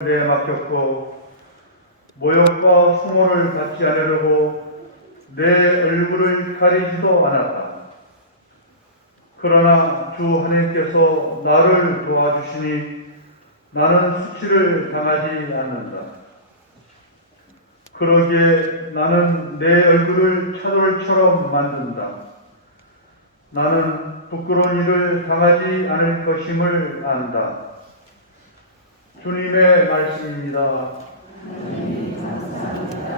내 맡겼고 모욕과 소문을 받지 않으려고 내 얼굴을 가리지도 않았다. 그러나 주 하나님께서 나를 도와주시니 나는 수치를 당하지 않는다. 그러기에 나는 내 얼굴을 차돌처럼 만든다. 나는 부끄러운 일을 당하지 않을 것임을 안다. 주님의 말씀입니다. 감사합니다.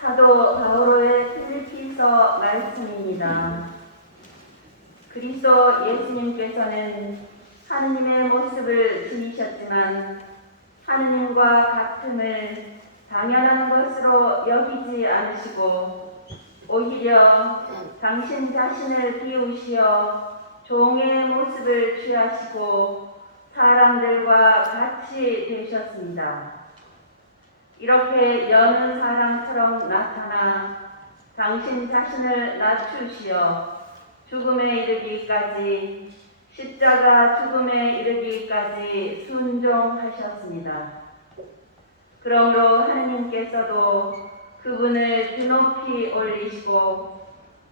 사도 바오로의 필리피서 말씀입니다. 그리스도 예수님께서는 하느님의 모습을 지니셨지만 하느님과 같음을 당연한 것으로 여기지 않으시고 오히려 당신 자신을 비우시어 종의 모습을 취하시고 사람들과 같이 되셨습니다. 이렇게 여는 사람처럼 나타나 당신 자신을 낮추시어 죽음에 이르기까지 십자가 죽음에 이르기까지 순종하셨습니다. 그러므로 하느님께서도 그분을 드높이 올리시고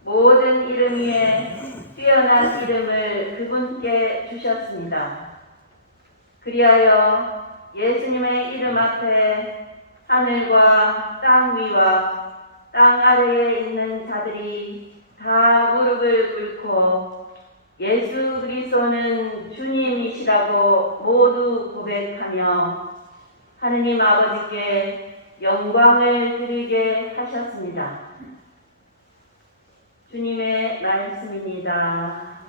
모든 이름 위에 뛰어난 이름을 그분께 주셨습니다. 그리하여 예수님의 이름 앞에 하늘과 땅 위와 땅 아래에 있는 자들이 다 무릎을 꿇고 예수 그리스도는 주님이시라고 모두 고백하며 하느님 아버지께 영광을 드리게 하셨습니다. 주님의 말씀입니다.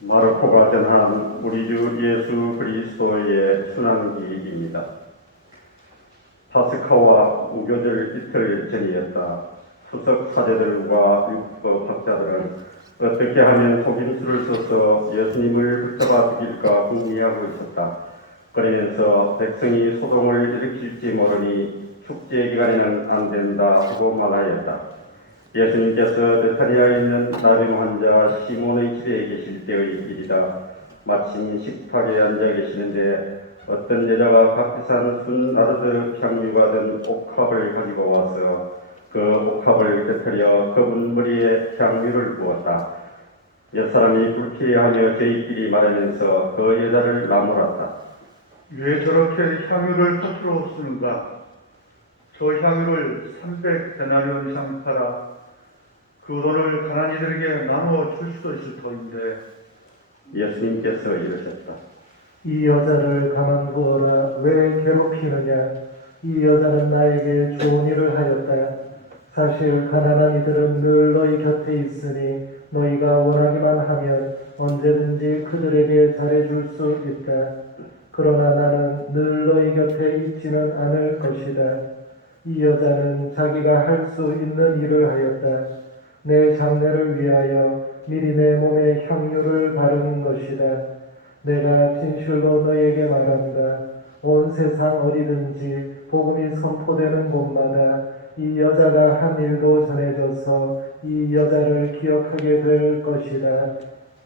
마르코가 전한 우리 주 예수 그리스도의 순환기입니다. 파스카와 무교절 이틀 전이었다. 수석 사제들과 율법학자들은 어떻게 하면 속임수를 써서 예수님을 붙잡아 죽일까 궁리하고 있었다. 그러면서 백성이 소동을 일으킬지 모르니 축제 기간에는 안 된다 하고 말하였다. 예수님께서 베타니아에 있는 나병 환자 시몬의 집에 계실 때의 일이다. 마침 식탁에 앉아 계시는데 어떤 여자가 값비싼 순나르드 향유가 든 옥합을 가지고 와서 그 옥합을 곁들여 그분 머리에 향유를 부었다. 옛사람이 불쾌하며 저희끼리 말하면서 그 여자를 나무랐다. 왜 저렇게 향유를 허투루 쓰는가? 저 향유를 300데나리온 이상 팔아 그 돈을 가난이들에게 나누어 줄 수도 있을 터인데. 예수님께서 이르셨다. 이 여자를 가만 두어라. 왜 괴롭히느냐? 이 여자는 나에게 좋은 일을 하였다. 사실 가난한 이들은 늘 너희 곁에 있으니 너희가 원하기만 하면 언제든지 그들에게 잘해줄 수 있다. 그러나 나는 늘 너희 곁에 있지는 않을 것이다. 이 여자는 자기가 할 수 있는 일을 하였다. 내 장례를 위하여 미리 내 몸에 향유를 바르는 것이다. 내가 진실로 너에게 말한다. 온 세상 어디든지 복음이 선포되는 곳마다 이 여자가 한 일도 전해져서 이 여자를 기억하게 될 것이다.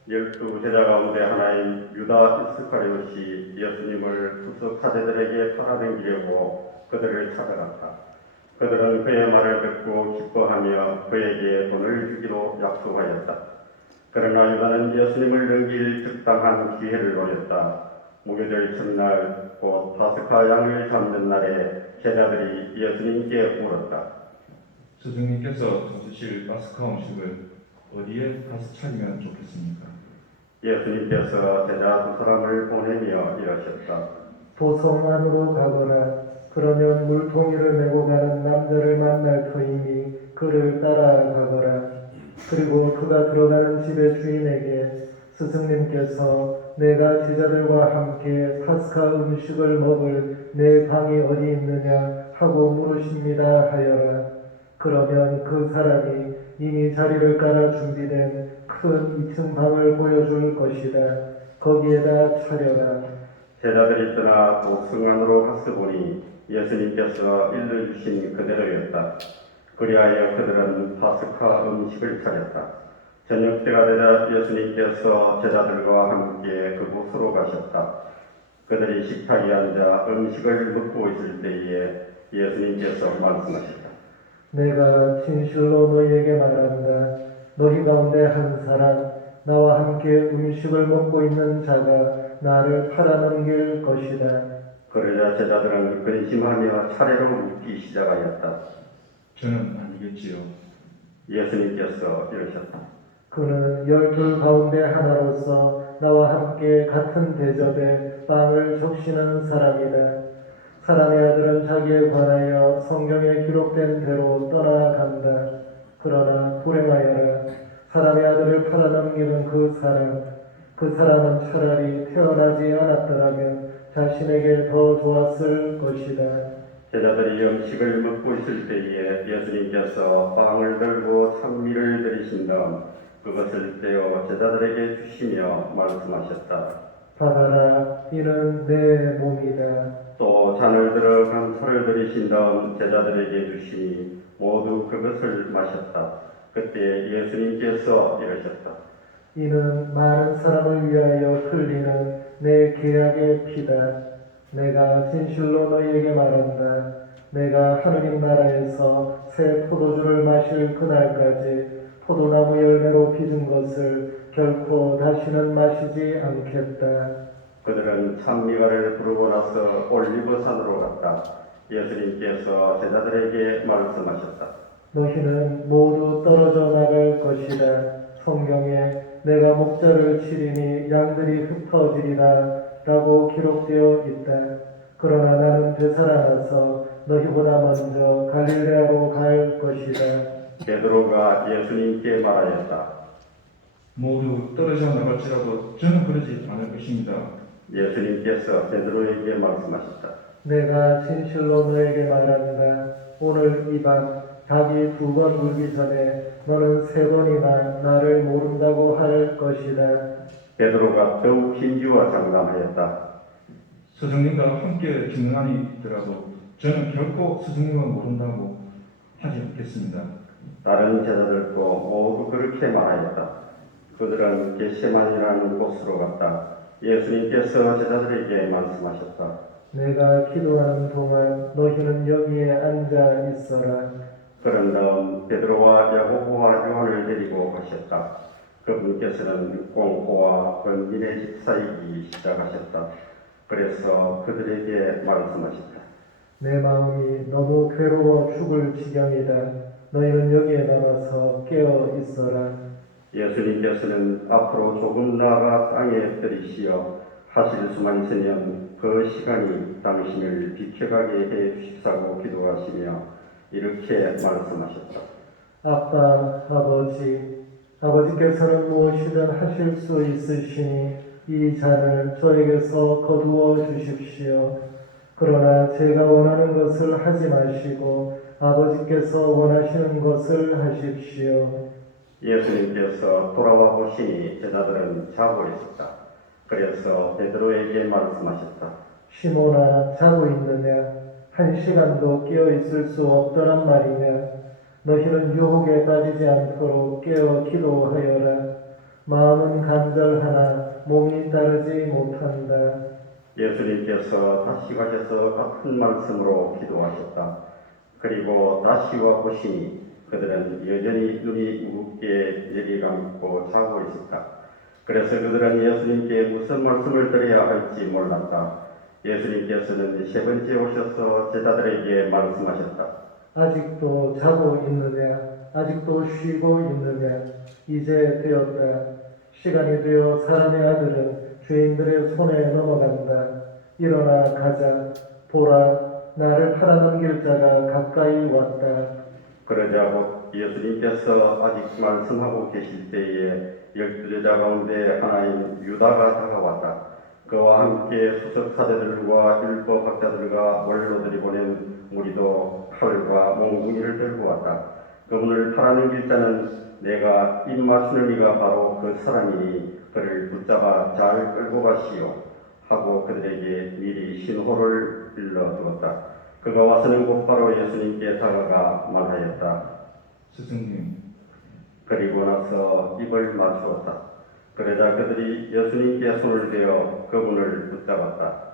12 제자 가운데 하나인 유다 이스카리ot이 예수님을 수석 사제들에게 팔아넘기려고 그들을 찾아갔다. 그들은 그의 말을 듣고 기뻐하며 그에게 돈을 주기로 약속하였다. 그러나 유다는 예수님을 넘길 적당한 기회를 노렸다. 무교절 첫날 곧 파스카 양을 잡는 날에 제자들이 예수님께 물었다. 스승님께서 찾으실 파스카 음식을 어디에 가서 차리면 좋겠습니까? 예수님께서 제자 2사람을 보내며 이러셨다. 도성 안으로 가거라. 그러면 물통이를 메고 가는 남자를 만날 터이니 그를 따라가거라. 그리고 그가 들어가는 집의 주인에게 스승님께서 내가 제자들과 함께 파스카 음식을 먹을 내 방이 어디 있느냐 하고 물으십니다 하여라. 그러면 그 사람이 이미 자리를 깔아 준비된 큰 2층 방을 보여줄 것이다. 거기에다 차려라. 제자들이 떠나 도성 안으로 가서 보니 예수님께서 일러주신 그대로였다. 그리하여 그들은 파스카 음식을 차렸다. 저녁 때가 되자 예수님께서 제자들과 함께 그곳으로 가셨다. 그들이 식탁에 앉아 음식을 먹고 있을 때에 예수님께서 말씀하셨다. 내가 진실로 너희에게 말한다. 너희 가운데 한 사람, 나와 함께 음식을 먹고 있는 자가 나를 팔아넘길 것이다. 그러자 제자들은 근심하며 차례로 묻기 시작하였다. 저는 아니겠지요. 예수님께서 이러셨다. 그는 12 가운데 하나로서 나와 함께 같은 대접에 빵을 적시는 사람이다. 사람의 아들은 자기에 관하여 성경에 기록된 대로 떠나간다. 그러나 불행하여라. 사람의 아들을 팔아넘기는 그 사람은 차라리 태어나지 않았더라면 자신에게 더 좋았을 것이다. 제자들이 음식을 먹고 있을 때에 예수님께서 빵을 들고 찬미를 드리신 다음 그것을 떼어 제자들에게 주시며 말씀하셨다. 받아라, 이는 내 몸이다. 또 잔을 들어 감사를 드리신 다음 제자들에게 주시니 모두 그것을 마셨다. 그때 예수님께서 이러셨다. 이는 많은 사람을 위하여 흘리는 내 계약의 피다. 내가 진실로 너희에게 말한다. 내가 하느님 나라에서 새 포도주를 마실 그날까지 포도나무 열매로 빚은 것을 결코 다시는 마시지 않겠다. 그들은 찬미가를 부르고 나서 올리브산으로 갔다. 예수님께서 제자들에게 말씀하셨다. 너희는 모두 떨어져 나갈 것이다. 성경에 내가 목자를 치리니 양들이 흩어지리라 라고 기록되어 있다. 그러나 나는 되살아나서 너희보다 먼저 갈릴레아로 갈 것이다. 베드로가 예수님께 말하였다. 모두 떨어져 나갈지라도 저는 그러지 않을 것입니다. 예수님께서 베드로에게 말씀하셨다. 내가 진실로 너에게 말한다. 오늘 이 밤 닭이 2번 울기 전에 너는 3번이나 나를 모른다고 할 것이다. 베드로가 더욱 힘주어 장담하였다. 스승님과 함께 죽는 한이 있더라도 저는 결코 스승님을 모른다고 하지 않겠습니다. 다른 제자들도 모두 그렇게 말하였다. 그들은 겟세마니라는 곳으로 갔다. 예수님께서 제자들에게 말씀하셨다. 내가 기도하는 동안 너희는 여기에 앉아 있어라. 그런 다음 베드로와 야고보와 요한을 데리고 가셨다. 그분께서는 공포와 번민의 집사이기 시작하셨다. 그래서 그들에게 말씀하셨다. 내 마음이 너무 괴로워 죽을 지경이다. 너희는 여기에 남아서 깨어 있어라. 예수님께서는 앞으로 조금 나아가 땅에 들이시어 하실 수만 있으면 그 시간이 당신을 비켜가게 해 주십사고 기도하시며 이렇게 말씀하셨다. 아빠, 아버지께서는 무엇이든 하실 수 있으시니 이 잔을 저에게서 거두어 주십시오. 그러나 제가 원하는 것을 하지 마시고 아버지께서 원하시는 것을 하십시오. 예수님께서 돌아와 보시니 제자들은 자고 있었다. 그래서 베드로에게 말씀하셨다. 시몬아, 자고 있느냐? 1시간도 깨어 있을 수 없더란 말이냐? 너희는 유혹에 빠지지 않도록 깨어 기도하여라. 마음은 간절하나 몸이 따르지 못한다. 예수님께서 다시 가셔서 같은 말씀으로 기도하셨다. 그리고 다시 와 보시니 그들은 여전히 눈이 무겁게 내리감고 자고 있었다. 그래서 그들은 예수님께 무슨 말씀을 드려야 할지 몰랐다. 예수님께서는 3번째 오셔서 제자들에게 말씀하셨다. 아직도 자고 있느냐? 아직도 쉬고 있느냐? 이제 되었다. 시간이 되어 사람의 아들은 죄인들의 손에 넘어간다. 일어나 가자. 보라, 나를 팔아넘길 자가 가까이 왔다. 그러자 곧 예수님께서 아직 말씀하고 계실 때에 12제자 가운데 하나인 유다가 다가왔다. 그와 함께 수석사제들과 율법학자들과 원로들이 보낸 무리도 칼과 몽둥이를 들고 왔다. 그분을 팔아넘길 자는 내가 입 맞추는 이가 바로 그 사람이니 그를 붙잡아 잘 끌고 가시오 하고 그들에게 미리 신호를 일러두었다. 그가 와서는 곧바로 예수님께 다가가 말하였다. 스승님, 그리고 나서 입을 맞추었다. 그러자 그들이 예수님께 손을 대어 그분을 붙잡았다.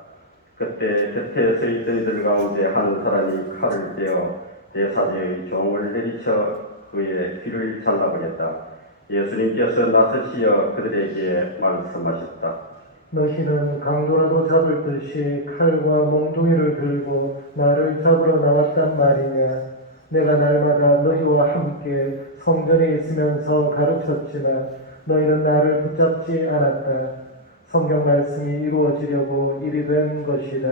그때 곁에 서 있던 이들 가운데 한 사람이 칼을 떼어 대사제의 종을 내리쳐 그의 귀를 잘라버렸다. 예수님께서 나서시어 그들에게 말씀하셨다. 너희는 강도라도 잡을 듯이 칼과 몽둥이를 들고 나를 잡으러 나왔단 말이냐. 내가 날마다 너희와 함께 성전에 있으면서 가르쳤지만 너희는 나를 붙잡지 않았다. 성경 말씀이 이루어지려고 일이 된 것이다.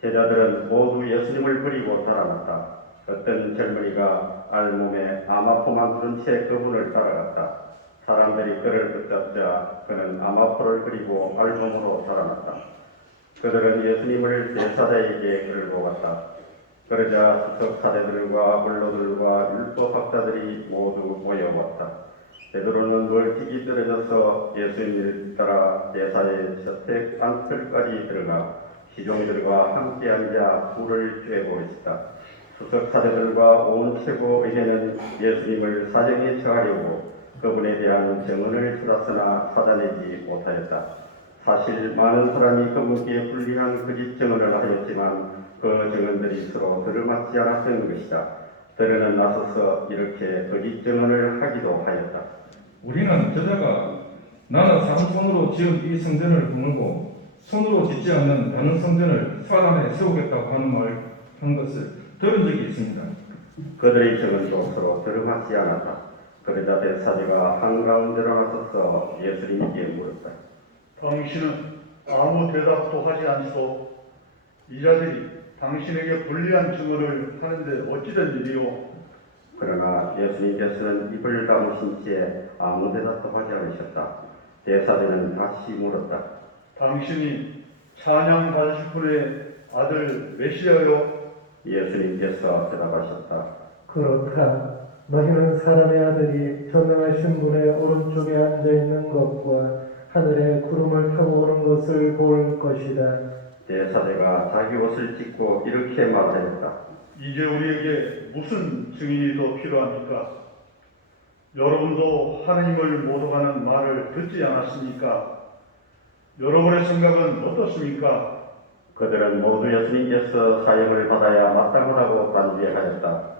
제자들은 모두 예수님을 버리고 달아났다. 어떤 젊은이가 알몸에 아마포만 두른 채 그분을 따라갔다. 사람들이 그를 붙잡자 그는 아마포를 버리고 알몸으로 달아났다. 그들은 예수님을 대사자에게 끌고 갔다. 그러자 수석 사대들과 원로들과 율법학자들이 모두 모여왔다. 베드로는 멀찍이 떨어져서 예수님을 따라 대사의 저택 안뜰까지 들어가 시종들과 함께 앉아 불을 쬐고 있었다. 수석 사대들과 온 최고에게는 예수님을 사형에 처하려고 그분에 대한 증언을 찾았으나 찾아내지 못하였다. 사실 많은 사람이 그분께 불리한 거짓 증언을 하였지만 그 증언들이 서로 들어맞지 않았던 것이다. 들에는 나서서 이렇게 거짓 증언을 하기도 하였다. 우리는 저자가 나는 사람 손으로 지은 이 성전을 거물고 손으로 짓지 않는 다른 성전을 사람에 세우겠다고 하는 말 한 것을 들은 적이 있습니다. 그들의 증언도 서로 들어맞지 않았다. 그러자 대사제가 한가운데로 나서서 예수님께 물었다. 당신은 아무 대답도 하지 않소. 이 자들이 당신에게 불리한 증언을 하는데 어찌된 일이오? 그러나 예수님께서는 입을 다무신 채 아무 대답도 하지 않으셨다. 대사제는 다시 물었다. 당신이 찬양 받으실 분의 아들 메시아요? 예수님께서 대답하셨다. 그렇다. 너희는 사람의 아들이 전능하신 분의 오른쪽에 앉아 있는 것과 하늘에 구름을 타고 오는 것을 볼 것이다. 대사제가 자기 옷을 찢고 이렇게 말하였다. 이제 우리에게 무슨 증인이 더 필요합니까? 여러분도 하느님을 모독하는 말을 듣지 않았습니까? 여러분의 생각은 어떻습니까? 그들은 모두 예수님께서 사형을 받아야 마땅하다고 반대하였다.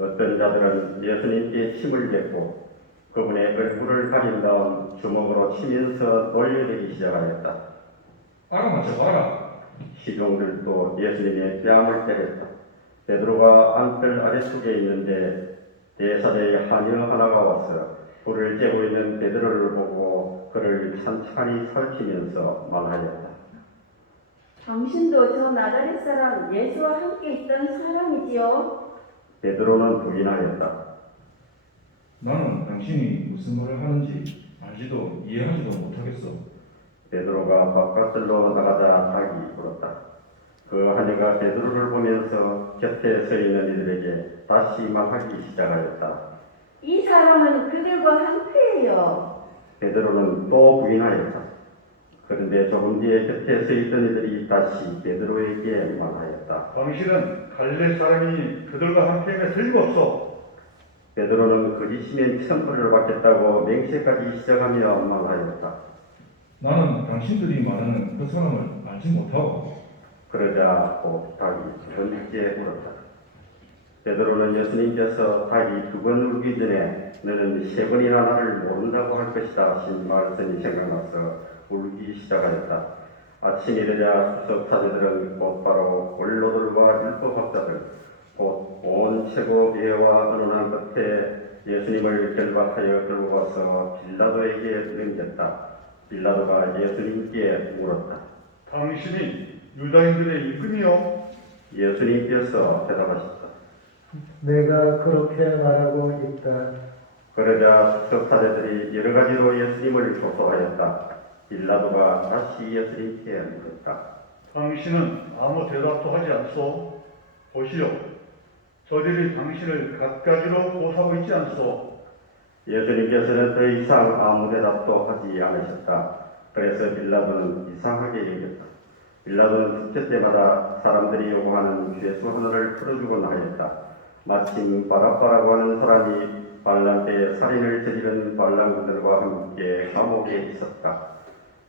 어떤 자들은 예수님께 침을 뱉고 그분의 얼굴을 가린 다음 주먹으로 치면서 놀려대기 시작하였다. 알아맞혀봐라. 시종들도 예수님의 뺨을 때렸다. 베드로가 안뜰 아래쪽에 있는데 대사제의 하녀 하나가 와서 불을 쬐고 있는 베드로를 보고 그를 천천히 살피면서 말하였다. 당신도 저 나자렛 사람 예수와 함께 있던 사람이지요? 베드로는 부인하였다. 나는 당신이 무슨 말을 하는지 알지도 이해하지도 못하겠어. 베드로가 바깥으로 나가자 닭이 울었다. 그 하녀가 베드로를 보면서 곁에 서 있는 이들에게 다시 말하기 시작하였다. 이 사람은 그들과 함께해요. 베드로는 또 부인하였다. 그런데 조금 뒤에 곁에 서 있던 이들이 다시 베드로에게 말하였다. 당신은 갈릴리 사람이니 그들과 함께함에 틀림없어. 베드로는 거짓이면 천벌을 받겠다고 맹세까지 시작하며 말하였다. 나는 당신들이 말하는 그 사람을 알지 못하고. 그러자 곧 닭이 번째 울었다. 베드로는 예수님께서 닭이 두 번 울기 전에 너는 세 번이나 나를 모른다고 할 것이다 하신 말씀이 생각나서 울기 시작하였다. 아침이 되자 수석 사제들은 곧바로 원로들과 율법학자들 곧 온 최고계와 언론한 끝에 예수님을 결박하여 끌고 와서 빌라도에게 넘겼다. 빌라도가 예수님께 물었다. 당신이 유다인들의 임금이요? 예수님께서 대답하셨다. 내가 그렇게 말하고 있다. 그러자 수석 사제들이 여러 가지로 예수님을 조소하였다. 빌라도가 다시 예수님께 물었다. 당신은 아무 대답도 하지 않소? 보시오. 저들이 당신을 갖가지로 고사하고 있지 않소? 예수님께서는 더 이상 아무 대답도 하지 않으셨다. 그래서 빌라도는 이상하게 여겼다. 빌라도는 축제 때마다 사람들이 요구하는 죄수 하나를 풀어주곤 하였다. 마침 바라바라고 하는 사람이 반란 때 살인을 저지른 반란군들과 함께 감옥에 있었다.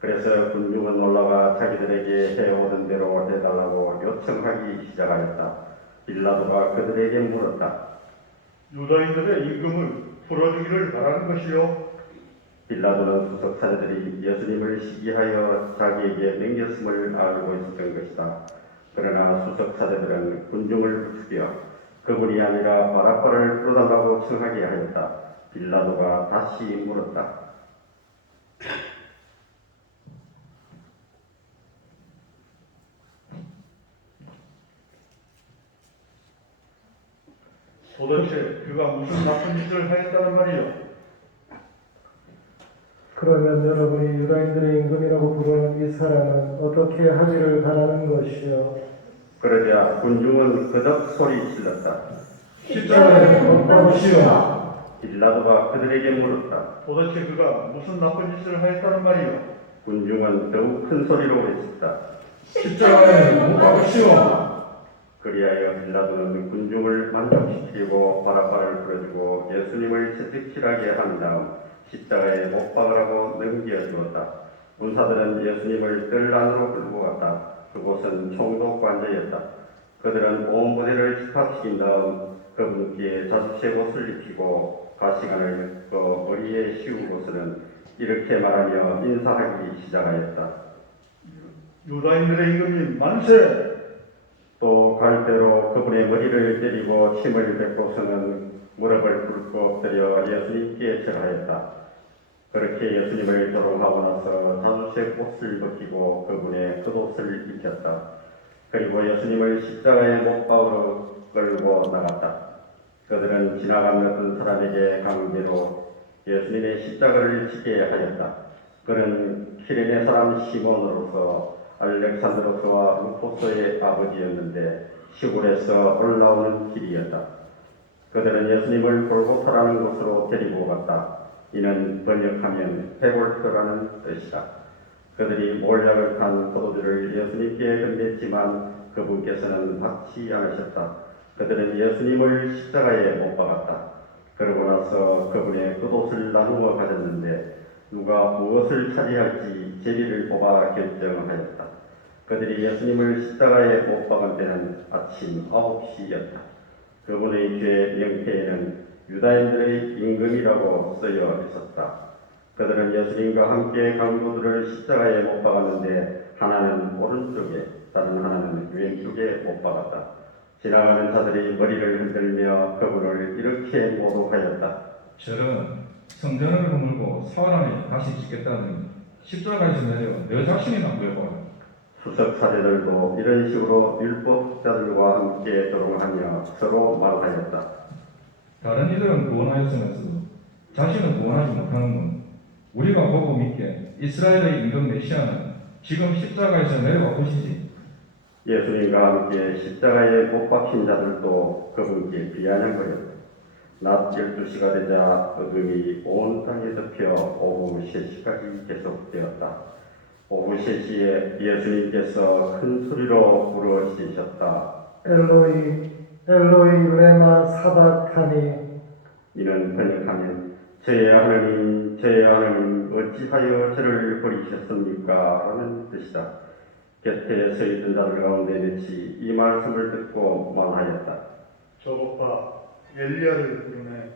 그래서 군중은 올라가 자기들에게 해오던 대로 해달라고 요청하기 시작하였다. 빌라도가 그들에게 물었다. 유다인들의 임금을 풀어주기를 바라는 것이요. 빌라도는 수석사제들이 예수님을 시기하여 자기에게 넘겼음을 알고 있었던 것이다. 그러나 수석사제들은 군중을 부추겨 그분이 아니라 바라바를 풀어달라고 청하게 하였다. 빌라도가 다시 물었다. 도대체 그가 무슨 나쁜 짓을 하였다는 말이요. 그러면 여러분이 유다인들의 임금이라고 부르는 이 사람은 어떻게 하기를 바라는 것이요? 그러자 군중은 그덕 소리 질렀다. 십자가에 못 박으시오. 빌라도가 그들에게 물었다. 도대체 그가 무슨 나쁜 짓을 하였다는 말이요. 군중은 더욱 큰 소리로 외쳤다. 십자가에 못 박으시오. 그리하여 빌라도는 군중을 만족시키고 바라바를 풀어주고 예수님을 채찍질하게 한 다음 십자가에 못 박으라고 넘겨주었다. 군사들은 예수님을 뜰 안으로 끌고 갔다. 그곳은 총독관저였다. 그들은 온 부대를 집합시킨 다음 그분께 자주색 옷을 입히고 가시관을 엮어 머리에 씌우고서는 이렇게 말하며 인사하기 시작하였다. 유다인들의 임금님 만세! 또 갈대로 그분의 머리를 때리고 침을 뱉고서는 무릎을 꿇고 엎드려 예수님께 절하였다. 그렇게 예수님을 조롱하고 나서 자주색 옷을 벗기고 그분의 겉옷을 입혔다. 그리고 예수님을 십자가에 못 박으러 끌고 나갔다. 그들은 지나간 어떤 사람에게 강제로 예수님의 십자가를 지게 하였다. 그는 키레네 사람 시몬으로서 알렉산드로스와 루포스의 아버지였는데 시골에서 올라오는 길이었다. 그들은 예수님을 골고타라는 곳으로 데리고 갔다. 이는 번역하면 해골표라는 뜻이다. 그들이 몰약을 탄 포도주를 예수님께 건넸지만 그분께서는 받지 않으셨다. 그들은 예수님을 십자가에 못 박았다. 그러고 나서 그분의 겉옷을 나누어 가졌는데 누가 무엇을 차지할지 제비를 뽑아 결정하였다. 그들이 예수님을 십자가에 못 박은 때는 아침 9시였다. 그분의 죄 명패에는 유다인들의 임금이라고 쓰여 있었다. 그들은 예수님과 함께 강도들을 십자가에 못 박았는데 하나는 오른쪽에 다른 하나는 왼쪽에 못 박았다. 지나가는 자들이 머리를 흔들며 그분을 이렇게 모독하였다. 저런 성전을 허물고 사흘 안에 다시 짓겠다는 십자가에서 내려 너 자신이나 구해봐라. 수석사제들도 이런 식으로 율법학자들과 함께 조롱하며 서로 말하였다. 다른 이들은 구원하였으면서도 자신은 구원하지 못하는 건 우리가 보고 믿게 이스라엘의 임금 메시아는 지금 십자가에서 내려와 보시지. 예수님과 함께 십자가에 못 박힌 자들도 그분께 비아냥거렸다. 낮 12시가 되자 어둠이 온 땅에 덮여 오후 3시까지 계속되었다. 오후 3시에 예수님께서 큰 소리로 부르짖으셨다. 엘로이 엘로이 레마 사바타니. 이는 번역하면 저의 하나님 어찌하여 저를 버리셨습니까? 라는 뜻이다. 곁에 서 있던 자들 가운데 몇이 이 말씀을 듣고 말하였다. 저것 봐, 엘리야를 부르네.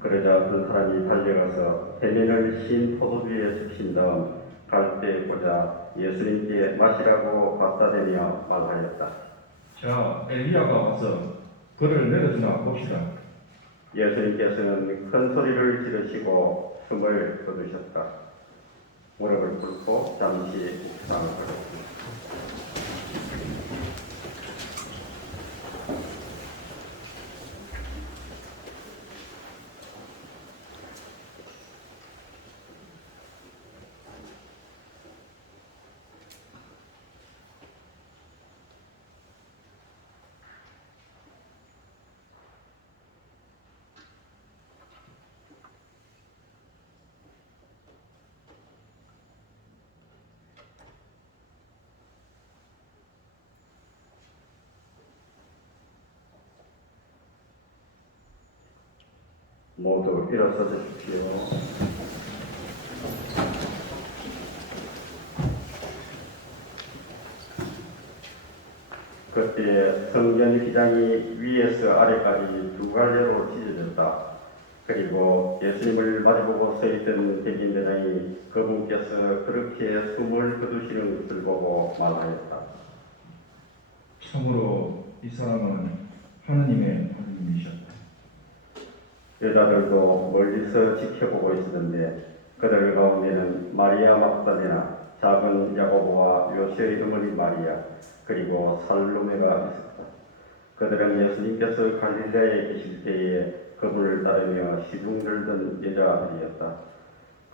그러자 어떤 사람이 달려가서 대면을 신 포도주에 적신 다음 갈대에 꽂아 예수님께 마시라고 갖다 대며 말하였다. 자, 엘리야가 와서 그를 내려주나 봅시다. 예수님께서는 큰 소리를 지르시고 숨을 거두셨다. 무릎을 꿇고 잠시 묵상을 하였습니다. 모두 일어서 주십시오. 그때 성전 휘장이 위에서 아래까지 두 갈래로 찢어졌다. 그리고 예수님을 마주보고 서 있던 백인 대장이 그분께서 그렇게 숨을 거두시는 것을 보고 말하였다. 참으로 이 사람은 하느님의 아들이셨다. 여자들도 멀리서 지켜보고 있었는데 그들 가운데는 마리아 막달레나, 작은 야고보와 요새의 어머니 마리아, 그리고 살로메가 있었다. 그들은 예수님께서 갈릴레에 계실 때에 그분을 따르며 시중 들던 여자들이었다.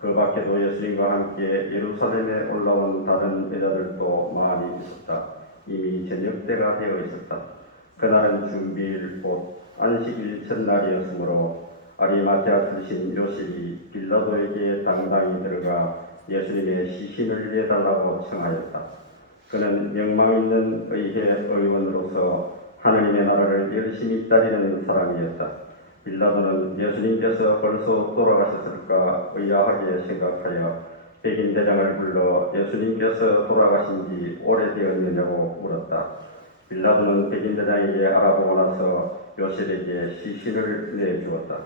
그 밖에도 예수님과 함께 예루살렘에 올라온 다른 여자들도 많이 있었다. 이미 저녁 때가 되어 있었다. 그날은 주일 곧 안식일 첫날이었으므로 아리마티아 출신 요셉이 빌라도에게 당당히 들어가 예수님의 시신을 내달라고 청하였다. 그는 명망 있는 의회 의원으로서 하느님의 나라를 열심히 따르는 사람이었다. 빌라도는 예수님께서 벌써 돌아가셨을까 의아하게 생각하여 백인 대장을 불러 예수님께서 돌아가신 지 오래되었느냐고 물었다. 빌라도는 백인 대장에게 알아보고 나서 요셉에게 시신을 내주었다.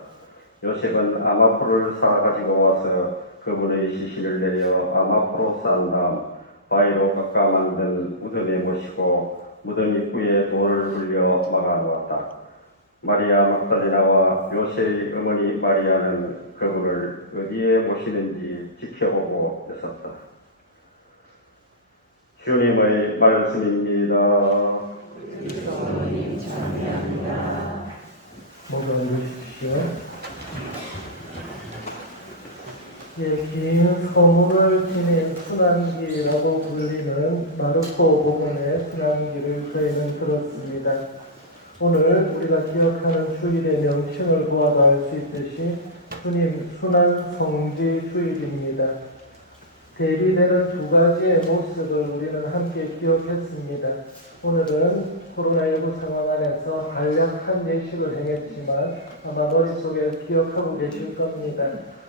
요셉은 아마포를 사가지고 와서 그분의 시신을 내려 아마포로 쌓은 다음 바위로 깎아 만든 무덤에 모시고 무덤 입구에 돌을 굴려 막아놓았다. 마리아 막달레나와 요셉의 어머니 마리아는 그분을 어디에 모시는지 지켜보고 있었다. 주님의 말씀입니다. 모두 읽으십시오. 긴 서문을 지닌 순환기라고 불리는 마르코 복음의 순환기를 저희는 들었습니다. 오늘 우리가 기억하는 주일의 명칭을 보아도 알 수 있듯이 주님 순환 성지 주일입니다. 대비되는 두 가지의 모습을 우리는 함께 기억했습니다. 오늘은 코로나19 상황 안에서 간략한 예식을 행했지만 아마 머릿속에 기억하고 계실 겁니다.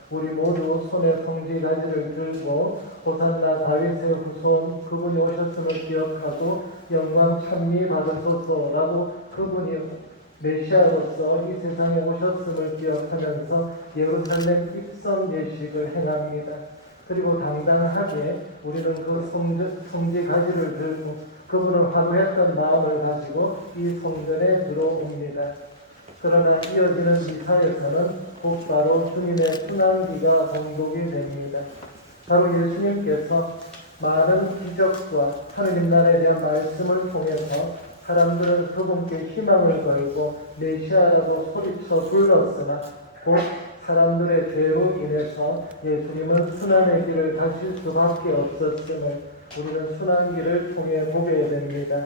우리 모두 손에 성지 가지를 들고 호산나 다윗의 후손 그분이 오셨음을 기억하고 영광 찬미 받으소서라고 그분이 메시아로서 이 세상에 오셨음을 기억하면서 예루살렘 입성 예식을 행합니다. 그리고 당당하게 우리는 그 성지 가지를 들고 그분을 화두했던 마음을 가지고 이 성전에 들어옵니다. 그러나 이어지는 미사에서는 곧바로 주님의 순환기가 봉독이 됩니다. 바로 예수님께서 많은 기적과 하느님 나라에 대한 말씀을 통해서 사람들은 그분께 희망을 걸고 메시아라고 소리쳐 불렀으나 곧 사람들의 죄로 인해서 예수님은 순환의 길을 가실 수밖에 없었음을 우리는 순환기를 통해 보게 됩니다.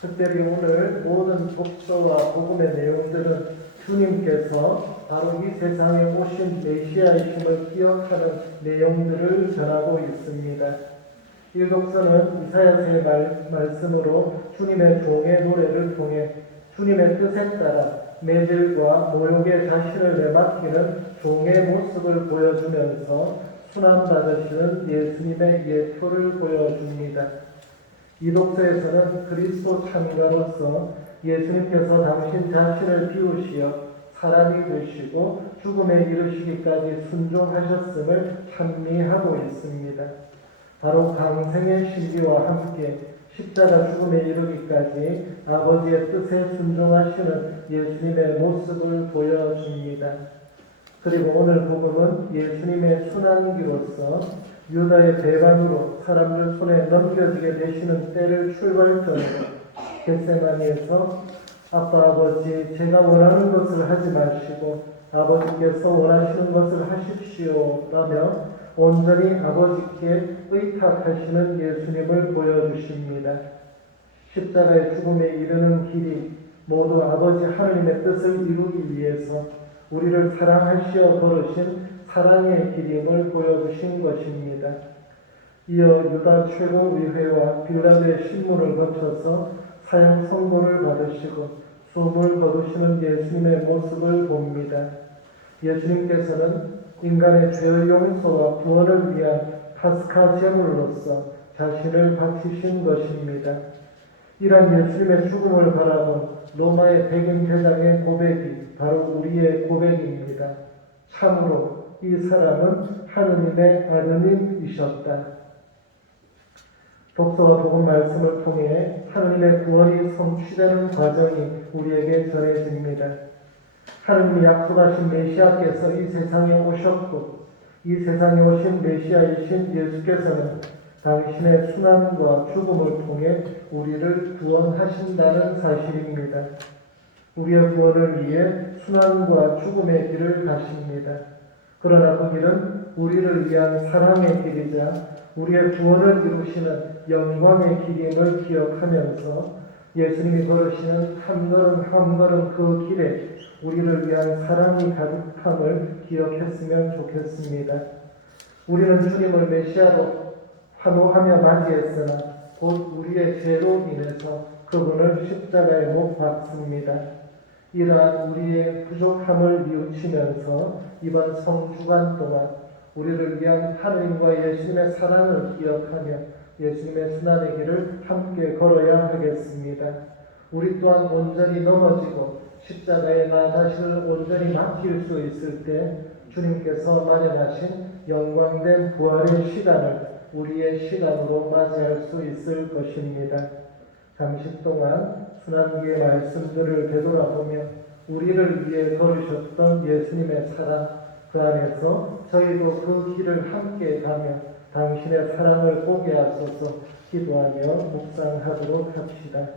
특별히 오늘 모든 독서와 복음의 내용들은 주님께서 바로 이 세상에 오신 메시아이심을 기억하는 내용들을 전하고 있습니다. 이 독서는 이사야서의 말씀으로 주님의 종의 노래를 통해 주님의 뜻에 따라 매질과 모욕에 자신을 내맡기는 종의 모습을 보여주면서 순환받으시는 예수님의 예표를 보여줍니다. 이 독서에서는 그리스도 참가로서 예수님께서 당신 자신을 비우시어 사람이 되시고 죽음에 이르시기까지 순종하셨음을 찬미하고 있습니다. 바로 강생의 신비와 함께 십자가 죽음에 이르기까지 아버지의 뜻에 순종하시는 예수님의 모습을 보여줍니다. 그리고 오늘 복음은 예수님의 순환기로서 유다의 배반으로 사람들 손에 넘겨지게 되시는 때를 출발점으로 겟세마니에서 아빠 아버지 제가 원하는 것을 하지 마시고 아버지께서 원하시는 것을 하십시오 라며 온전히 아버지께 의탁하시는 예수님을 보여주십니다. 십자가의 죽음에 이르는 길이 모두 아버지 하느님의 뜻을 이루기 위해서 우리를 사랑하시어 걸으신 사랑의 길임을 보여주신 것입니다. 이어 유다 최고의회와 빌라도의 신문을 거쳐서 사형 선고를 받으시고 숨을 거두시는 예수님의 모습을 봅니다. 예수님께서는 인간의 죄의 용서와 구원을 위한 파스카 제물로서 자신을 바치신 것입니다. 이러한 예수님의 죽음을 바라본 로마의 백인 대장의 고백이 바로 우리의 고백입니다. 참으로 이 사람은 하느님의 아드님이셨다. 독서와 복음 말씀을 통해 하느님의 구원이 성취되는 과정이 우리에게 전해집니다. 하느님이 약속하신 메시아께서 이 세상에 오셨고 이 세상에 오신 메시아이신 예수께서는 당신의 순환과 죽음을 통해 우리를 구원하신다는 사실입니다. 우리의 구원을 위해 순환과 죽음의 길을 가십니다. 그러나 그 길은 우리를 위한 사랑의 길이자 우리의 구원을 이루시는 영광의 길임을 기억하면서 예수님이 걸으시는 한 걸음 한 걸음 그 길에 우리를 위한 사랑이 가득함을 기억했으면 좋겠습니다. 우리는 주님을 메시아로 환호하며 맞이했으나 곧 우리의 죄로 인해서 그분을 십자가에 못 박습니다. 이러한 우리의 부족함을 뉘우치면서 이번 성주간 동안 우리를 위한 하느님과 예수님의 사랑을 기억하며 예수님의 순환의 길을 함께 걸어야 하겠습니다. 우리 또한 온전히 넘어지고 십자가에 나 자신을 온전히 맡길 수 있을 때 주님께서 마련하신 영광된 부활의 시간을 우리의 시간으로 맞이할 수 있을 것입니다. 잠시 동안 순환기의 말씀들을 되돌아보며 우리를 위해 걸으셨던 예수님의 사랑, 그 안에서 저희도 그 길을 함께 가며 당신의 사랑을 보게 하소서 기도하며 묵상하도록 합시다.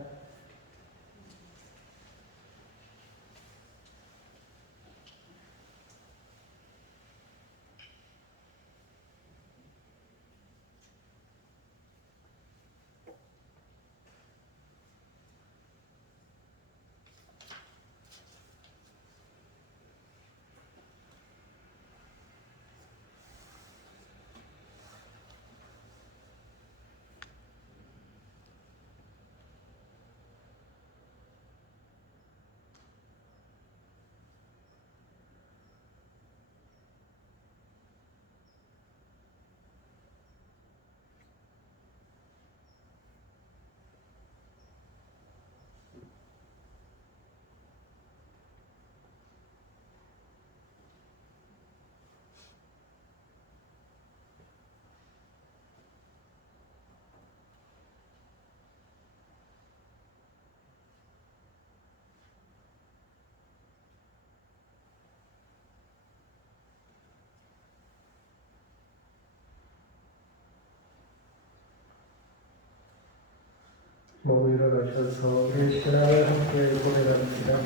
모두 일어나셔서 우리 신앙을 함께 고백합시다.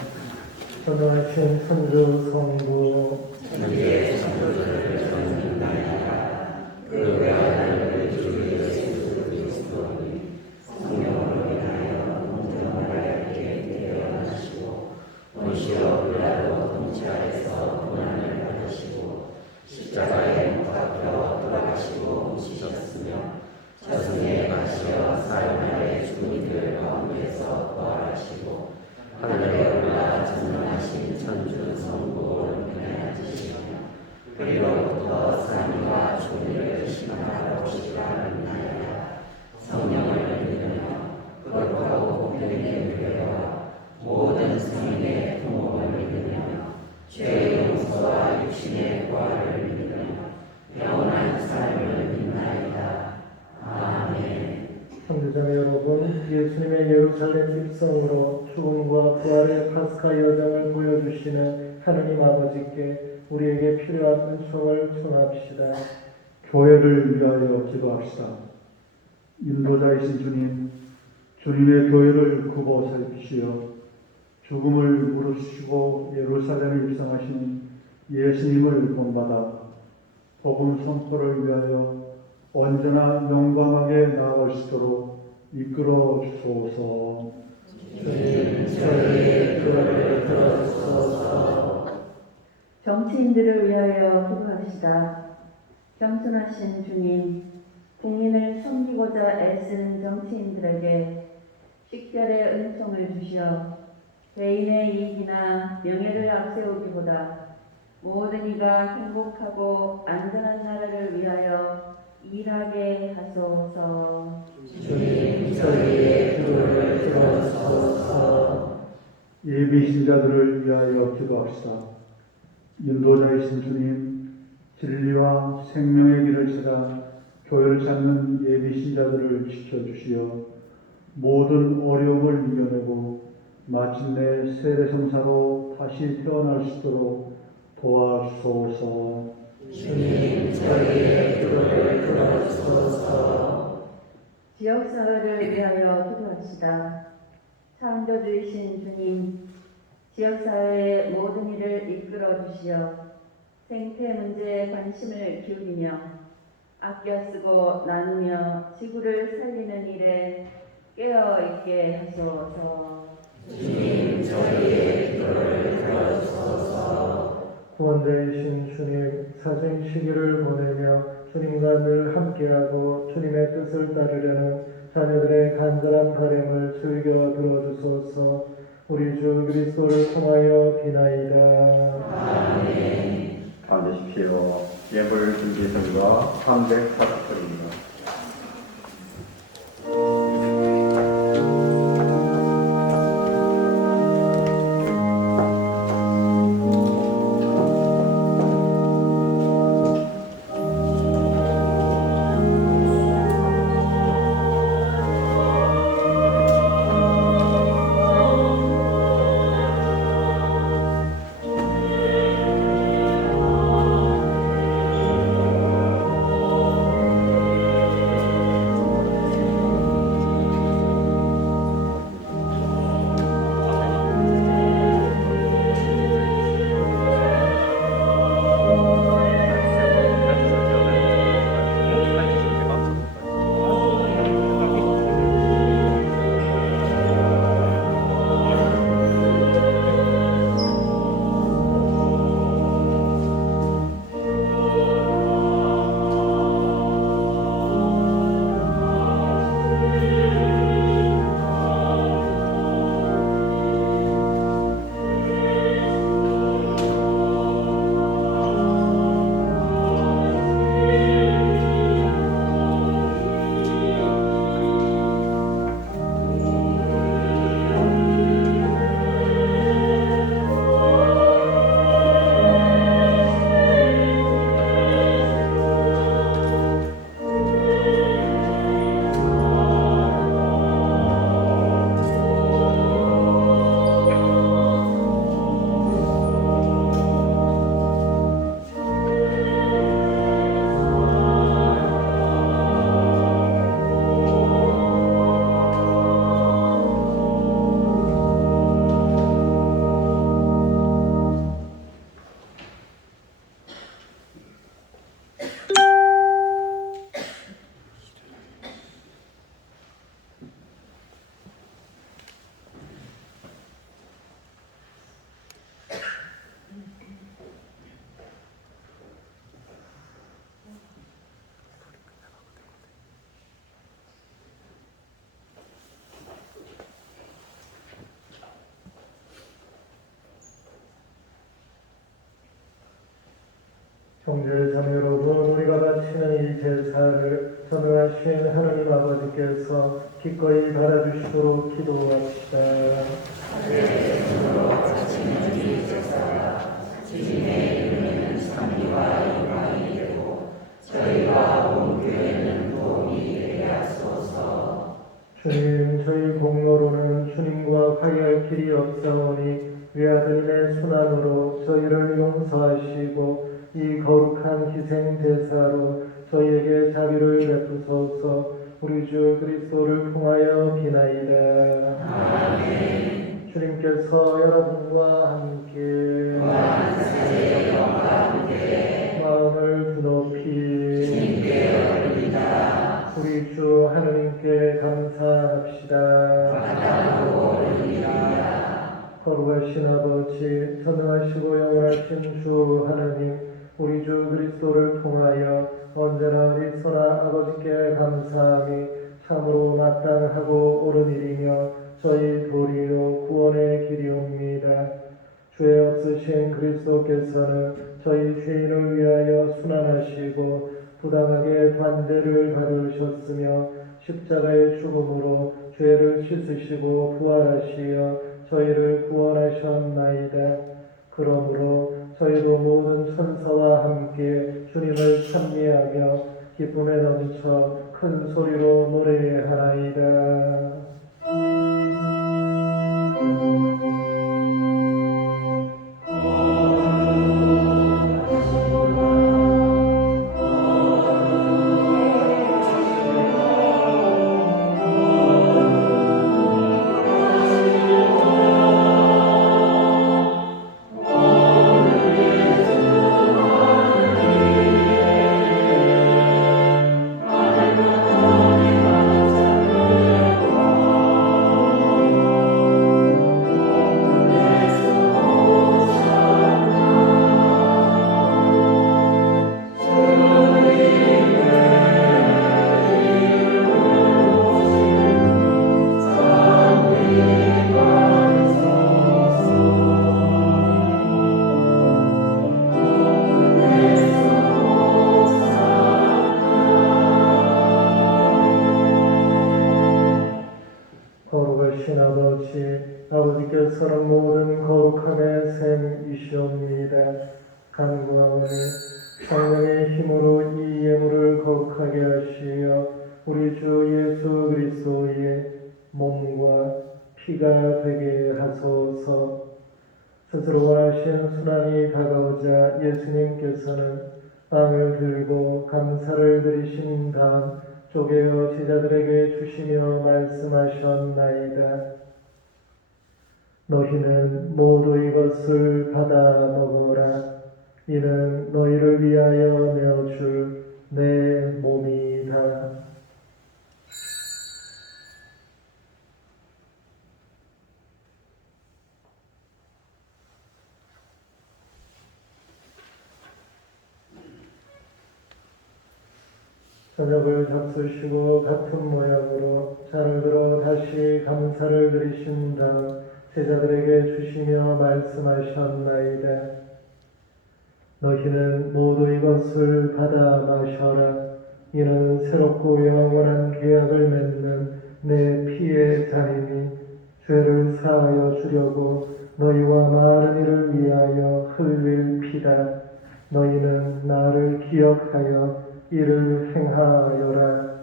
전능하신 천주 성부 성도자매 여러분, 예수님의 예루살렘 입성으로 죽음과 부활의 파스카 여정을 보여주시는 하느님 아버지께 우리에게 필요한 은총을 청합시다. 교회를 위하여 기도합시다. 인도자이신 주님, 주님의 교회를 굽어 살피시어 죽음을 무릅쓰고 예루살렘에 입성하신 예수님을 본받아 복음 선포를 위하여 언제나 용감하게 나아갈 수 있도록 이끌어 주소서. 주님, 저희의 기도를 들어주소서. 정치인들을 위하여 기도합시다. 겸손하신 주님, 국민을 섬기고자 애쓰는 정치인들에게 식별의 은총을 주시어 개인의 이익이나 명예를 앞세우기보다 모든 이가 행복하고 안전한 나라를 위하여 일하게 하소서. 주님 저희의 기도를 들어주소서. 예비 신자들을 위하여 기도합시다. 인도자이신 주님, 진리와 생명의 길을 찾아 교회를 찾는 예비 신자들을 지켜주시어 모든 어려움을 이겨내고 마침내 세례성사로 다시 태어날 수 있도록 도와주소서. 주님 저희의 기도를 들어주소서. 지역사회를 위하여 기도합시다. 창조주이신 주님, 지역사회의 모든 일을 이끌어 주시어 생태 문제에 관심을 기울이며 아껴 쓰고 나누며 지구를 살리는 일에 깨어있게 하소서. 주님 저희의 기도를 들어주소서. 구원자이신 주님, 사정 시기를 보내며 주님과 늘 함께하고 주님의 뜻을 따르려는 자녀들의 간절한 바람을 즐겨 들어주소서. 우리 주 그리스도를 통하여 비나이다. 아멘. 앉으십시오. 예물 준비선과 340절입니다. 형제 자매 여러분, 우리가 바치는 이 제사를 전능하신 하나님 아버지께서 기꺼이 받아주시도록 기도합시다. 주님, 저희 공로로는 주님과 화해할 길이 없사오니 외아들의 순환으로 저희를 용서하시고 이 거룩한 희생 제사로 저희에게 자비를 베푸소서. 우리 주 그리스도를 통하여 비나이다. 아멘. 주님께서 여러분과 함께 마음을 드높이 주님께 올립니다. 우리 주 하느님께 감사합시다. 거룩하신 아버지, 전능하시고 영원하신 주 하나님, 우리 주 그리스도를 통하여 언제나 우리 선한 아버지께 감사함이 참으로 마땅하고 옳은 일이며 저희 도리요 구원의 길이옵니다. 죄 없으신 그리스도께서는 저희 죄인을 위하여 순환하시고 부당하게 관대를 받으셨으며 십자가의 죽음으로 죄를 씻으시고 부활하시어 저희를 구원하셨나이다. 그러므로 저희도 모든 천사와 함께 주님을 찬미하며 기쁨에 넘쳐 큰 소리로 노래하나이다. 거룩하신 아버지, 아버지께서는 모든 거룩함의 샘이시옵니다. 간구하오니 성령의 힘으로 이 예물을 거룩하게 하시어 우리 주 예수 그리스도의 몸과 피가 되게 하소서. 스스로 원하신 순환이 다가오자 예수님께서는 빵을 들고 감사를 드리신 다음 쪼개어 제자들에게 주시며 말씀하셨나이다. 너희는 모두 이것을 받아 먹어라. 이는 너희를 위하여 내어줄 내 몸이다. 저녁을 잡수시고 같은 모양으로 잔을 들어 다시 감사를 드리신 다음 제자들에게 주시며 말씀하셨나이다. 너희는 모두 이것을 받아 마셔라. 이는 새롭고 영원한 계약을 맺는 내 피의 잔이니 죄를 사하여 주려고 너희와 많은 이를 위하여 흘릴 피다. 너희는 나를 기억하여 이를 행하여라.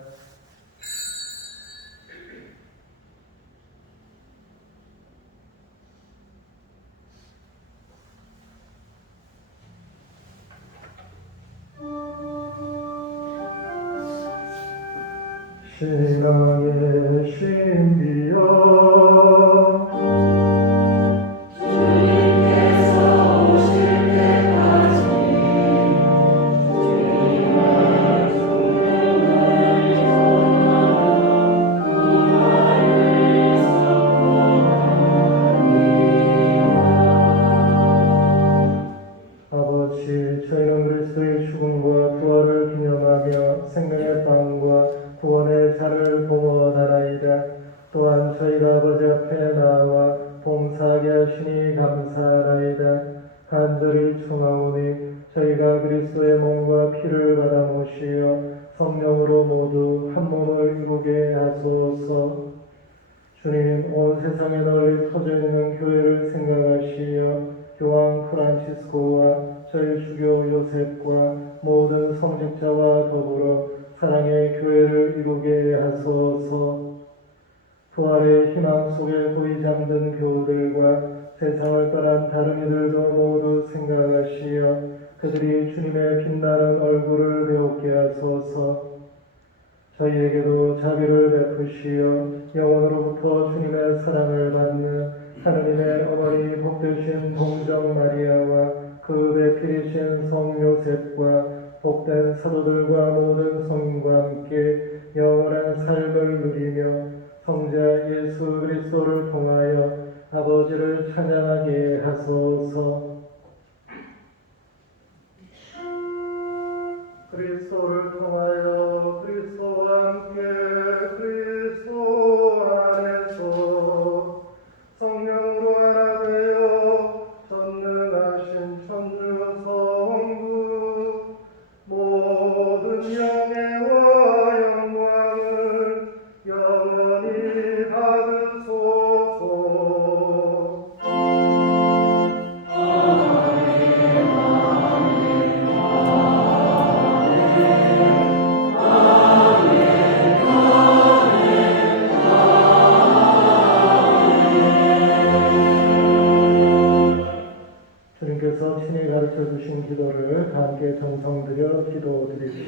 신앙의 신비여 아버지, 저희는 그리스도의 죽음과 부활을 기념하며 생명의 빵과 구원의 잔을 봉헌하나이다. 또한 저희가 아버지 앞에 나와 봉사하게 하시니 감사하나이다. 간절히 청하오니 저희가 그리스도의 몸과 피를 받아 모시어 성령으로 모두 한 몸을 이루게 하소서. 주님, 온 세상에 널리 퍼져 있는 교회를 생각하시어 교황 프란치스코와 저희 주교 요셉과 모든 성직자와 더불어 사랑의 교회를 이루게 하소서. 부활의 희망 속에 고이 잠든 교우들과 세상을 떠난 다른 이들도 모두 생각하시어 그들이 주님의 빛나는 얼굴을 배우게 하소서. 저희에게도 자비를 베푸시어 영원으로부터 주님의 사랑을 받는 하느님의 어머니 복되신 동정 마리아와 그 배필이신 성 요셉과 복된 사도들과 모든 성인과 함께 영원한 삶을 누리며 성자 예수 그리스도를 통하여 아버지를 찬양하게 하소서. 그리스도를 통하여 그리스도와 함께 그리스도 안에서 성령으로 하나 되어 전능하신 천주 성령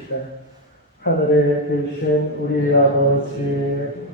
기도드립시다. 하늘에 계신 우리 아버지,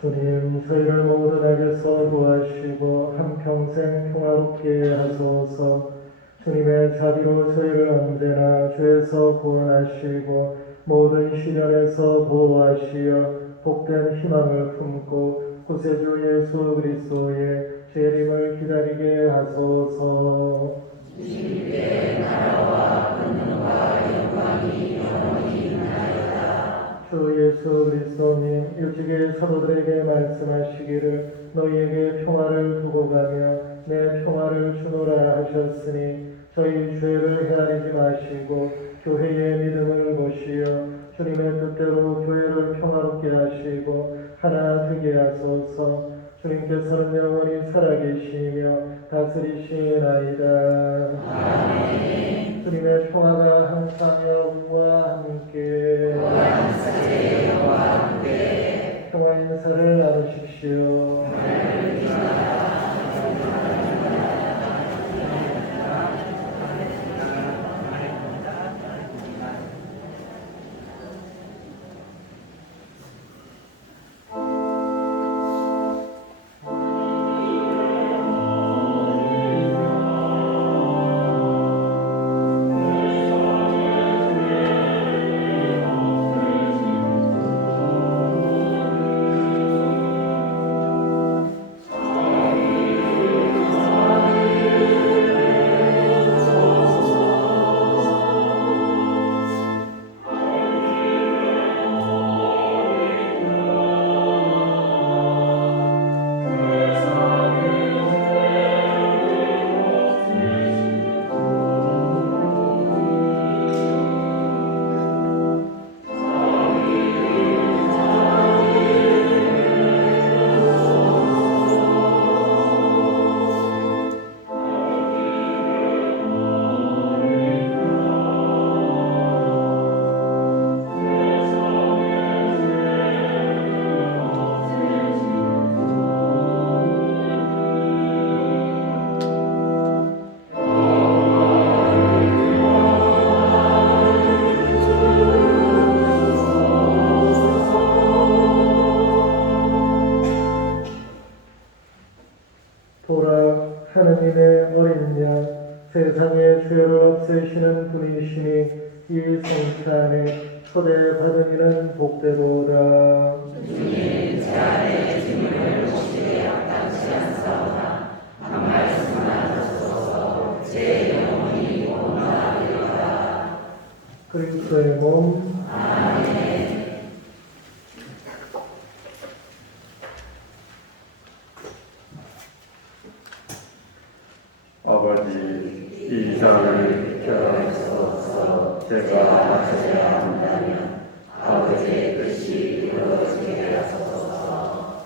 주님, 저희를 모든 악에서 구하시고 한평생 평화롭게 하소서. 주님의 자비로 저희를 언제나 죄에서 구원하시고 모든 시련에서 보호하시어 복된 희망을 품고 구세주 예수 그리스도의 재림을 기다리게 하소서. 주 예수 그리스도님, 일찍이 사도들에게 말씀하시기를 너희에게 평화를 두고 가며 내 평화를 주노라 하셨으니 저희 죄를 헤아리지 마시고 교회의 믿음을 보시어 주님의 뜻대로 교회를 평화롭게 하시고 하나 되게 하소서. 주님께서는 영원히 살아계시며 다스리시나이다. 아멘. 주님의 평화가 항상 여러분과 함께 평화 인사를 나누십시오. 보라, 하느님의 어린 양, 세상의 죄를 없애시는 분이시니 이 성체 안에 초대받은 이는 복되도다. 주님, 제 안에 주님을 모시되 합당치 않사오나 한 말씀만 하소서. 제 영혼이 원하리로다. 그리스도의 몸, 아버지, 이 잔을 비켜주소서. 제가 마셔야 한다면 아버지의 뜻이 이루어지게 하소서.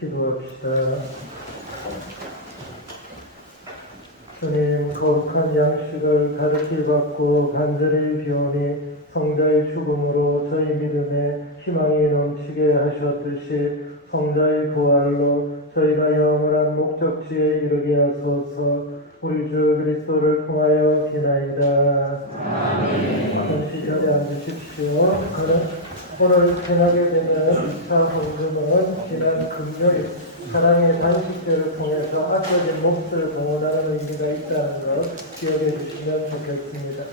기도합시다. 주님, 거룩한 양식을 가르치 받고 간절히 비오니 성자의 죽음으로 저희 믿음에 희망이 넘치게 하셨듯이 성자의 부활로 저희가 영원한 목적지에 이르게 하소서. 우리 주 그리스도를 통하여 비나이다. 잠시 자리에 앉으십시오. 오늘 행하게 되는 2차 헌금은 지난 금요일 사랑의 단식제를 통해서 아껴진 몫을 공헌하는 의미가 있다는 것 기억해 주시면 좋겠습니다.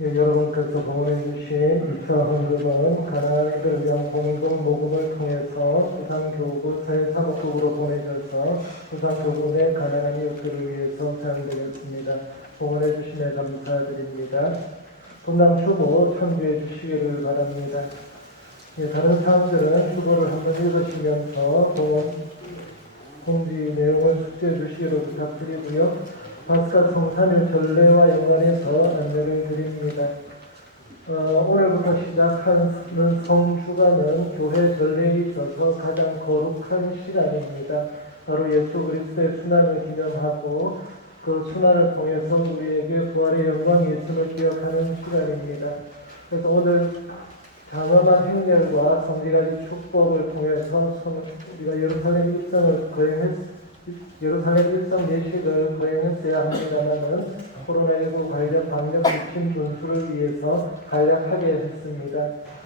여러분께서 보내주신 2차 헌금은 가난이들 위한 공동 모금을 통해서 부산교구 새3억국으로 보내셔서 부산교구의 가난한 이웃들을 위해서 사용되겠습니다. 공헌해 주심에 감사드립니다. 분당 주보 참조해 주시기를 바랍니다. 다른 사람들은 주보를 한번 읽으시면서 공지 내용을 숙지해 주시기로 부탁드리고요. 파스카 성탄의 전례와 연관해서 안내를 드립니다. 오늘부터 시작하는 성주간은 교회 전례에 있어서 가장 거룩한 시간입니다. 바로 예수 그리스도의 순환을 기념하고 그 순환을 통해서 우리에게 부활의 영광 예수를 기억하는 시간입니다. 그래서 오늘 장엄한 행렬과 성지가지 축복을 통해서 우리가 예루살렘 일성 예식을 거행했어야 합니다만은 코로나19 관련 방역 지침 준수를 위해서 간략하게 했습니다.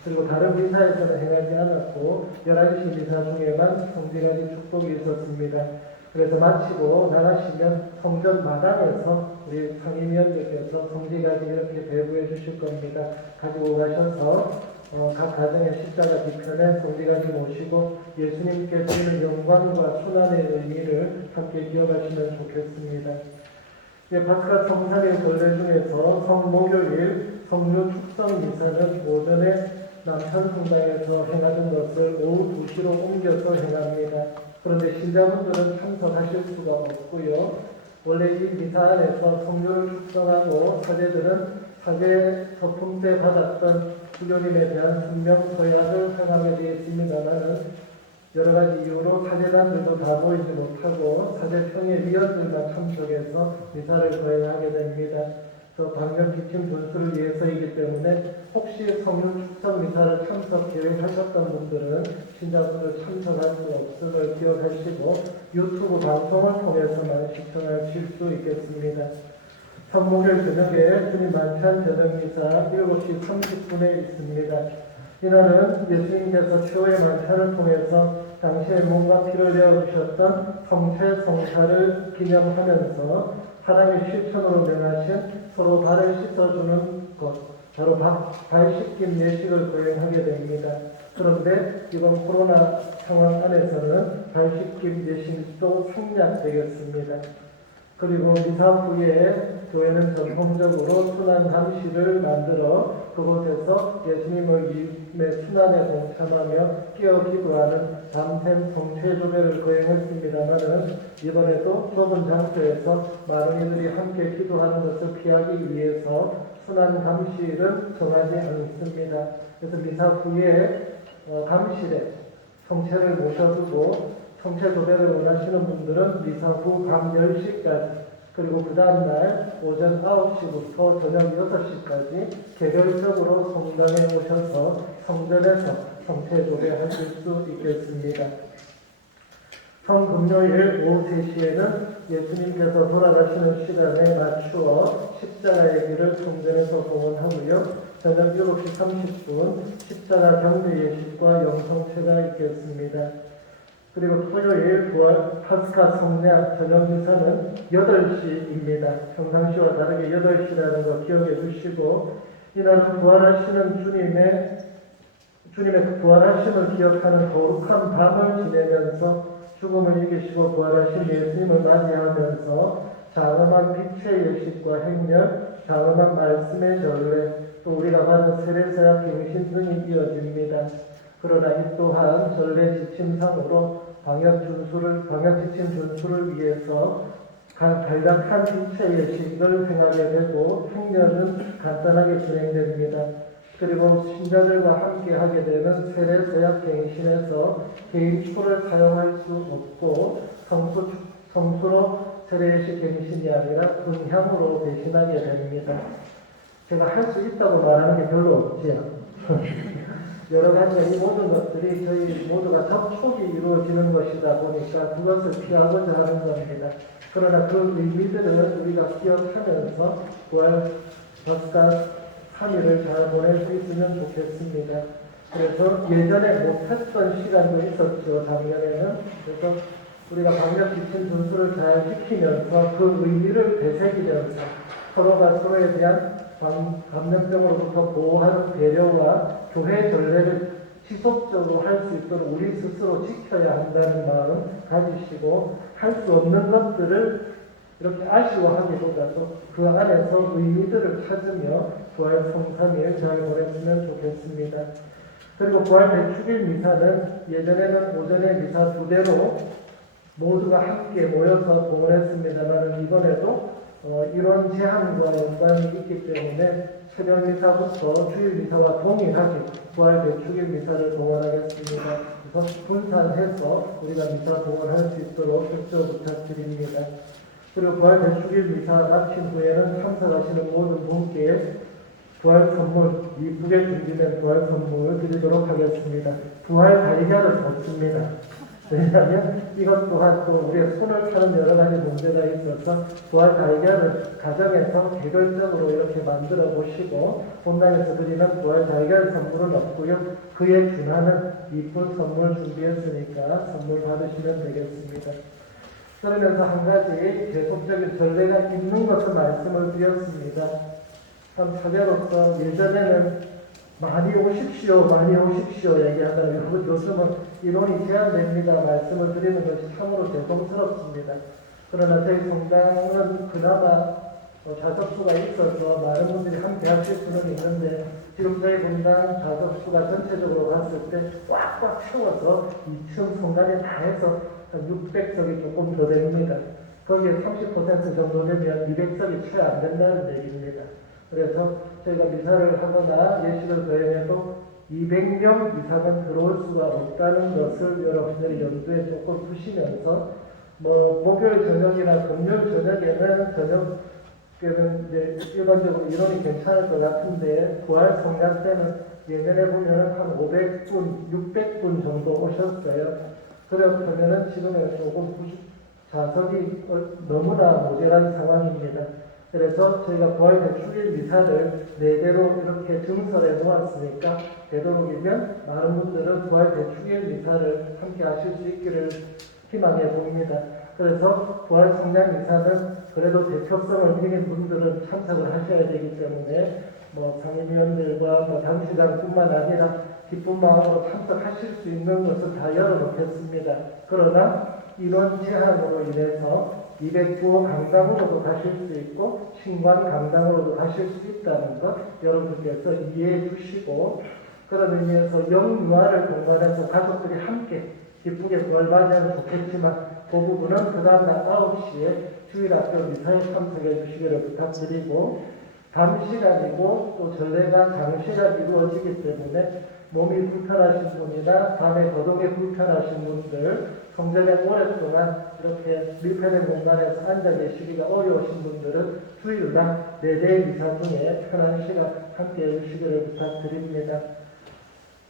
그리고 다른 미사에서는 행하지 않았고 11시 미사 중에만 성지가지 축복이 있었습니다. 그래서 마치고 나가시면 성전 마당에서 우리 상임위원님께서 성지가지 이렇게 배부해 주실 겁니다. 가지고 가셔서 각 가정의 십자가 뒤편에 성지가지 모시고 예수님께 드리는 영광과 순환의 의미를 함께 기억하시면 좋겠습니다. 파스카 성탄의 전례 중에서 성목요일 성묘 축성 미사는 오전에 남천성당에서 행하던 것을 오후 2시로 옮겨서 행합니다. 그런데 신자분들은 참석하실 수가 없고요. 원래 이 미사 안에서 성묘를 축성하고 사제들은 사제 서품 때 받았던 부교님에 대한 순명 서약을 하게 되어 있습니다만은 여러 가지 이유로 사제단들도 다 모이지 못하고 사제평의 위원들만 참석해서 미사를 거행하게 됩니다. 방역 지침 준수를 위해서이기 때문에 혹시 성령 축성 미사를 참석 계획하셨던 분들은 신자분들 참석할 수 없음을 기억하시고 유튜브 방송을 통해서만 시청하실 수 있겠습니다. 성목요일 저녁에 주님 만찬 저녁 미사 7시 30분에 있습니다. 이날은 예수님께서 최후의 만찬을 통해서 당시에 몸과 피를 내어주셨던 성체 성사를 기념하면서 하나님의 실천으로 명하신 서로 발을 씻어주는 것, 바로 발 씻김 예식을 거행하게 됩니다. 그런데 이번 코로나 상황 안에서는 발 씻김 예식도 생략되겠습니다. 그리고 미사 후에 교회는 전통적으로 순환 감시를 만들어 그곳에서 예수님을 이음의 순환에 동참하며 끼어 기도하는 밤샘 성체조배를 거행했습니다마는 이번에도 좁은 장소에서 많은 이들이 함께 기도하는 것을 피하기 위해서 순환 감시를 정하지 않습니다. 그래서 미사 후에 감시에 성체를 모셔두고 성체 조배를 원하시는 분들은 미사 후 밤 10시까지 그리고 그 다음날 오전 9시부터 저녁 6시까지 개별적으로 성당에 오셔서 성전에서 성체 조배하실 수 있겠습니다. 성금요일 오후 3시에는 예수님께서 돌아가시는 시간에 맞추어 십자가의 길을 성전에서 봉헌하고요. 저녁 7시 30분 십자가 경배 예식과 영성체가 있겠습니다. 그리고 토요일 부활 파스카 성냥 저녁 미사는 8시입니다. 평상시와 다르게 8시라는 거 기억해 주시고 이날은 부활하시는 주님의 부활하심을 기억하는 거룩한 밤을 지내면서 죽음을 이기시고 부활하신 예수님을 맞이하면서 장엄한 빛의 예식과 행렬, 장엄한 말씀의 전례, 또 우리가 받은 세례사역 갱신 등이 이어집니다. 그러나 이 또한 전례 지침상으로 방역 지침 준수를 위해서 간략한 빛의 예식을 행하게 되고 행렬은 간단하게 진행됩니다. 그리고 신자들과 함께 하게 되는 세례사역 갱신에서 개인 초를 사용할 수 없고 성수로 세례예식 갱신이 아니라 분향으로 대신하게 됩니다. 제가 할 수 있다고 말하는 게 별로 없지요. 여러 가지 이 모든 것들이 저희 모두가 접촉이 이루어지는 것이다 보니까 그것을 피하고자 하는 겁니다. 그러나 그 의미들을 우리가 기억하면서 부활 파스카 3일을 잘 보낼 수 있으면 좋겠습니다. 그래서 예전에 못했던 시간도 있었죠. 작년에는. 그래서 우리가 방역 지침 준수를 잘 지키면서 그 의미를 되새기면서 서로가 서로에 대한 감염병으로부터 보호하는 배려와 교회 전례를 지속적으로 할 수 있도록 우리 스스로 지켜야 한다는 마음 가지시고 할 수 없는 것들을 이렇게 아쉬워하기보다도 그 안에서 의미들을 찾으며 부활 성삼일 잘 보냈으면 좋겠습니다. 그리고 부활 대축일 미사는 예전에는 오전에 미사 2대로 모두가 함께 모여서 봉헌했습니다만 이번에도 이런 제한과 연관이 있기 때문에 새벽 미사부터 주일 미사와 동일하게 부활 대축일 미사를 봉헌하겠습니다. 그래서 분산해서 우리가 미사 봉헌할 수 있도록 협조 부탁드립니다. 그리고 부활 대축일 미사 마친 후에는 참석하시는 모든 분께 부활 선물, 이쁘게 준비된 부활 선물을 드리도록 하겠습니다. 부활 달걀을 받습니다. 왜냐하면 이것 또한 또 우리의 손을 타는 여러 가지 문제가 있어서 부활 달걀을 가정에서 개별적으로 이렇게 만들어 보시고 본당에서 드리는 부활 달걀 선물은 없고요. 그에 준하는 이쁜 선물 준비했으니까 선물 받으시면 되겠습니다. 그러면서 한 가지 계속적인 전례가 있는 것을 말씀을 드렸습니다. 참 사제로서 예전에는 많이 오십시오 얘기하다가 요즘은 인원이 제한됩니다 말씀을 드리는 것이 참으로 죄송스럽습니다. 그러나 저희 성당은 그나마 좌석수가 있어서 많은 분들이 함께 하실 수는 있는데 지금 저희 분당 좌석수가 전체적으로 봤을 때 꽉꽉 채워서 2층 성당에 다 해서 한 600석이 조금 더 됩니다. 거기에 30% 정도 되면 200석이 채 안 된다는 얘기입니다. 그래서 저희가 미사를 하거나 예식을 거행해도 200명 이상은 들어올 수가 없다는 것을 여러분들이 염두에 조금 두시면서 목요일 저녁이나 금요일 저녁에는 저녁에는 이제 일반적으로 인원이 괜찮을 것 같은데 부활 성냥 때는 예전에 보면은 한 500분, 600분 정도 오셨어요. 그렇다면은 지금은 조금 좌석이 너무나 모자란 상황입니다. 그래서 저희가 부활 대축일 미사를 4대로 이렇게 증설해 놓았으니까 되도록이면 많은 분들은 부활 대축일 미사를 함께 하실 수 있기를 희망해 봅니다. 그래서 부활 성장 미사는 그래도 대표성을 지닌 분들은 참석을 하셔야 되기 때문에 상임위원들과 당시장뿐만 아니라 기쁜 마음으로 참석하실 수 있는 것은 다 열어놓겠습니다. 그러나 이런 제한으로 인해서 209 강당으로도 가실 수 있고 신관 강당으로도 가실 수 있다는 것 여러분께서 이해해 주시고, 그런 의미에서 영유아를 동반해서 가족들이 함께 기쁘게 부활맞이하면 좋겠지만 그 부분은 그 다음날 9시에 주일학교 미사에 참석해 주시기를 부탁드리고, 밤 시간이고 또 전례가 장시간 이루어지기 때문에 몸이 불편하신 분이나 밤에 거동이 불편하신 분들, 성전에 오랫동안 이렇게 밀폐된 공간에서 앉아 계시기가 어려우신 분들은 주일날 4대 미사 중에 편한 시간 함께 해주시기를 부탁드립니다.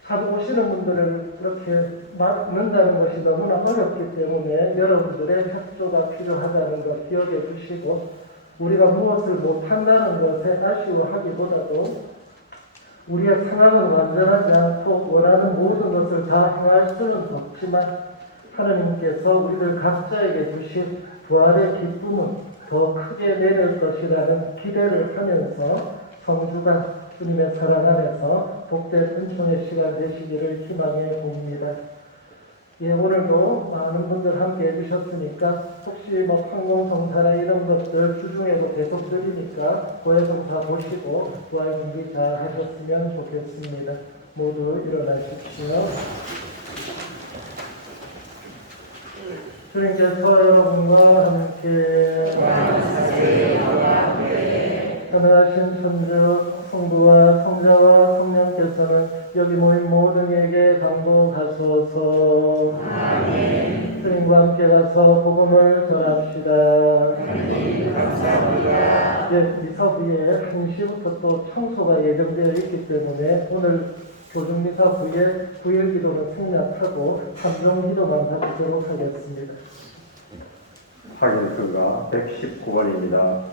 자주 오시는 분들을 이렇게 막는다는 것이 너무나 어렵기 때문에 여러분들의 협조가 필요하다는 것 기억해 주시고, 우리가 무엇을 못한다는 것에 아쉬워하기보다도 우리의 상황은 완전하지 않고 원하는 모든 것을 다 행할 수는 없지만 하나님께서 우리들 각자에게 주신 부활의 기쁨은 더 크게 내릴 것이라는 기대를 하면서 성주가 주님의 사랑 안에서 복된 은총의 시간 되시기를 희망해 봅니다. 오늘도 많은 분들 함께 해주셨으니까 혹시 판공성사나 이런 것들 주중에도 계속 드리니까 고해성 다 보시고 부활 준비 잘 하셨으면 좋겠습니다. 모두 일어나십시오. 주님께서 여러분과 함께 하늘하신 천주 성부와 성자와 성령께서는 여기 모인 모든 이에게 감동하소서. 아멘. 주님과 함께 가서 복음을 전합시다. 아멘. 감사합니다. 미사 후에 1시부터 또 청소가 예정되어 있기 때문에 오늘 교중미사 후에 9일 기도는 생략하고 3종 기도만 드리도록 하겠습니다. 확인수가 119번입니다.